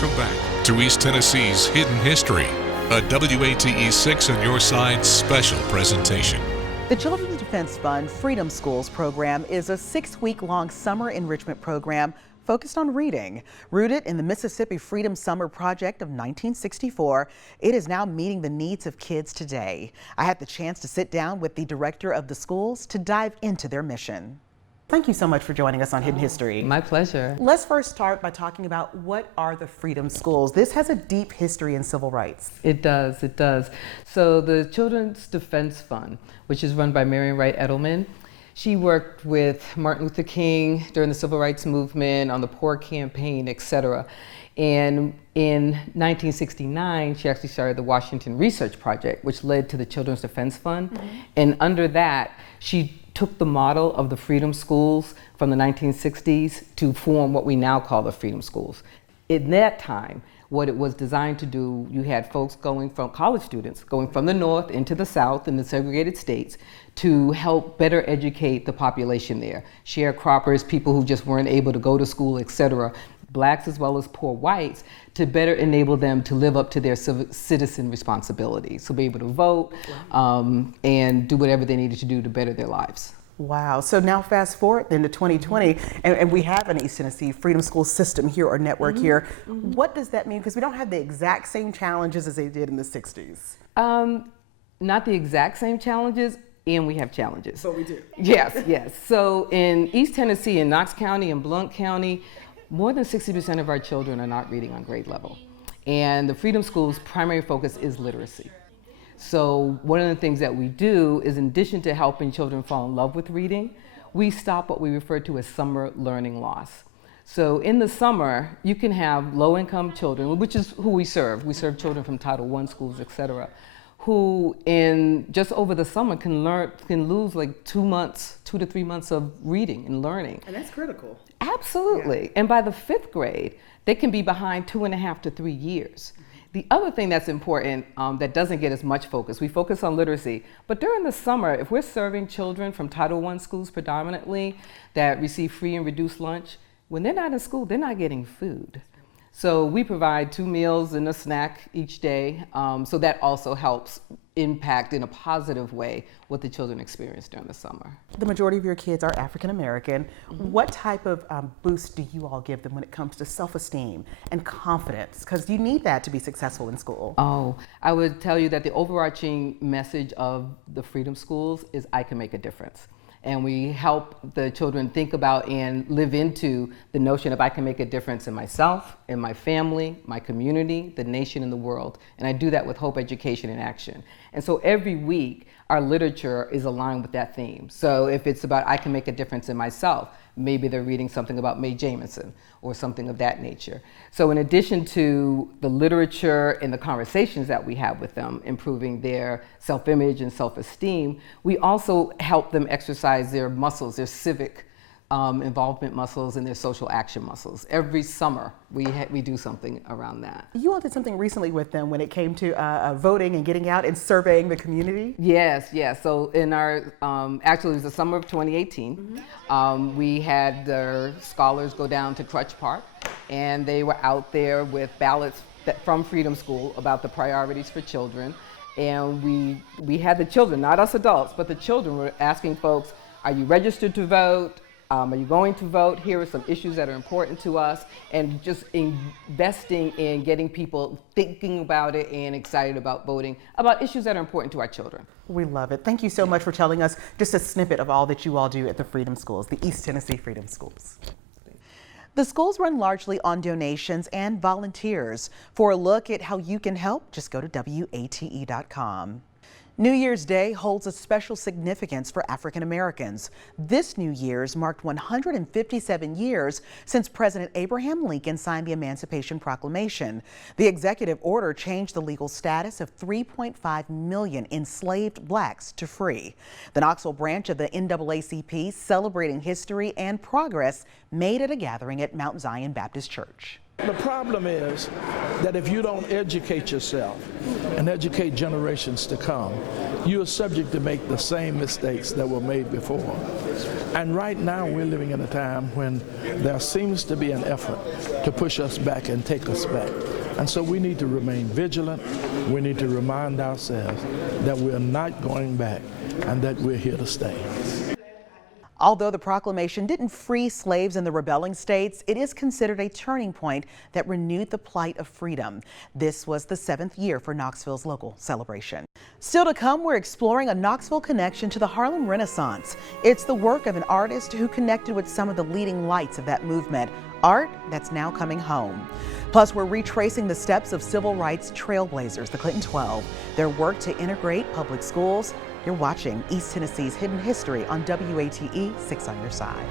Welcome back to East Tennessee's Hidden History, a WATE 6 on your side special presentation. The Children's Defense Fund Freedom Schools program is a 6-week-long summer enrichment program focused on reading. Rooted in the Mississippi Freedom Summer Project of 1964, it is now meeting the needs of kids today. I had the chance to sit down with the director of the schools to dive into their mission. Thank you so much for joining us on Hidden History. My pleasure. Let's first start by talking about what are the Freedom Schools. This has a deep history in civil rights. It does, it does. So the Children's Defense Fund, which is run by Marian Wright Edelman, she worked with Martin Luther King during the Civil Rights Movement, on the Poor Campaign, etc. And in 1969, she actually started the Washington Research Project, which led to the Children's Defense Fund. Mm-hmm. And under that, she took the model of the Freedom Schools from the 1960s to form what we now call the Freedom Schools. In that time, what it was designed to do, you had folks going from, college students, going from the north into the south in the segregated states to help better educate the population there. Sharecroppers, people who just weren't able to go to school, etc. Blacks as well as poor whites, to better enable them to live up to their citizen responsibilities. So be able to vote and do whatever they needed to do to better their lives. Wow. So now fast forward then to 2020, and we have an East Tennessee Freedom School system here, or network here. Mm-hmm. What does that mean? Because we don't have the exact same challenges as they did in the 60s. Not the exact same challenges, and we have challenges. So we do. Yes, yes. So in East Tennessee, in Knox County and Blount County, more than 60% of our children are not reading on grade level. And the Freedom School's primary focus is literacy. So one of the things that we do is, in addition to helping children fall in love with reading, we stop what we refer to as summer learning loss. So in the summer, you can have low-income children, which is who we serve. We serve children from Title I schools, etc., who in just over the summer can lose like 2 to 3 months of reading and learning. And that's critical. Absolutely. Yeah. And by the 5th grade, they can be behind 2.5 to 3 years. The other thing that's important that doesn't get as much focus, we focus on literacy, but during the summer, if we're serving children from Title I schools predominantly that receive free and reduced lunch, when they're not in school, they're not getting food. So we provide 2 meals and a snack each day, so that also helps impact in a positive way what the children experience during the summer. The majority of your kids are African American. Mm-hmm. What type of boost do you all give them when it comes to self-esteem and confidence? Because you need that to be successful in school. Oh, I would tell you that the overarching message of the Freedom Schools is I can make a difference. And we help the children think about and live into the notion of I can make a difference in myself, in my family, my community, the nation, and the world. And I do that with Hope, Education, and Action. And so every week, our literature is aligned with that theme. So if it's about I can make a difference in myself, maybe they're reading something about Mae Jemison or something of that nature. So in addition to the literature and the conversations that we have with them, improving their self-image and self-esteem, we also help them exercise their muscles, their civic involvement muscles and their social action muscles. Every summer, we do something around that. You all did something recently with them when it came to voting and getting out and surveying the community? Yes, yes. So in our, actually it was the summer of 2018, mm-hmm. We had the scholars go down to Crutch Park, and they were out there with ballots from Freedom School about the priorities for children. And we had the children, not us adults, but the children were asking folks, are you registered to vote? Are you going to vote? Here are some issues that are important to us, and just investing in getting people thinking about it and excited about voting, about issues that are important to our children. We love it. Thank you so much for telling us just a snippet of all that you all do at the Freedom Schools, the East Tennessee Freedom Schools. The schools run largely on donations and volunteers. For a look at how you can help, just go to WATE.com. New Year's Day holds a special significance for African Americans. This New Year's marked 157 years since President Abraham Lincoln signed the Emancipation Proclamation. The executive order changed the legal status of 3.5 million enslaved blacks to free. The Knoxville branch of the NAACP, celebrating history and progress made at a gathering at Mount Zion Baptist Church. The problem is that if you don't educate yourself and educate generations to come, you are subject to make the same mistakes that were made before. And right now we're living in a time when there seems to be an effort to push us back and take us back. And so we need to remain vigilant. We need to remind ourselves that we're not going back and that we're here to stay. Although the proclamation didn't free slaves in the rebelling states, it is considered a turning point that renewed the plight of freedom. This was the 7th year for Knoxville's local celebration. Still to come, we're exploring a Knoxville connection to the Harlem Renaissance. It's the work of an artist who connected with some of the leading lights of that movement, art that's now coming home. Plus, we're retracing the steps of civil rights trailblazers, the Clinton 12, their work to integrate public schools. You're watching East Tennessee's Hidden History on WATE 6 on your side.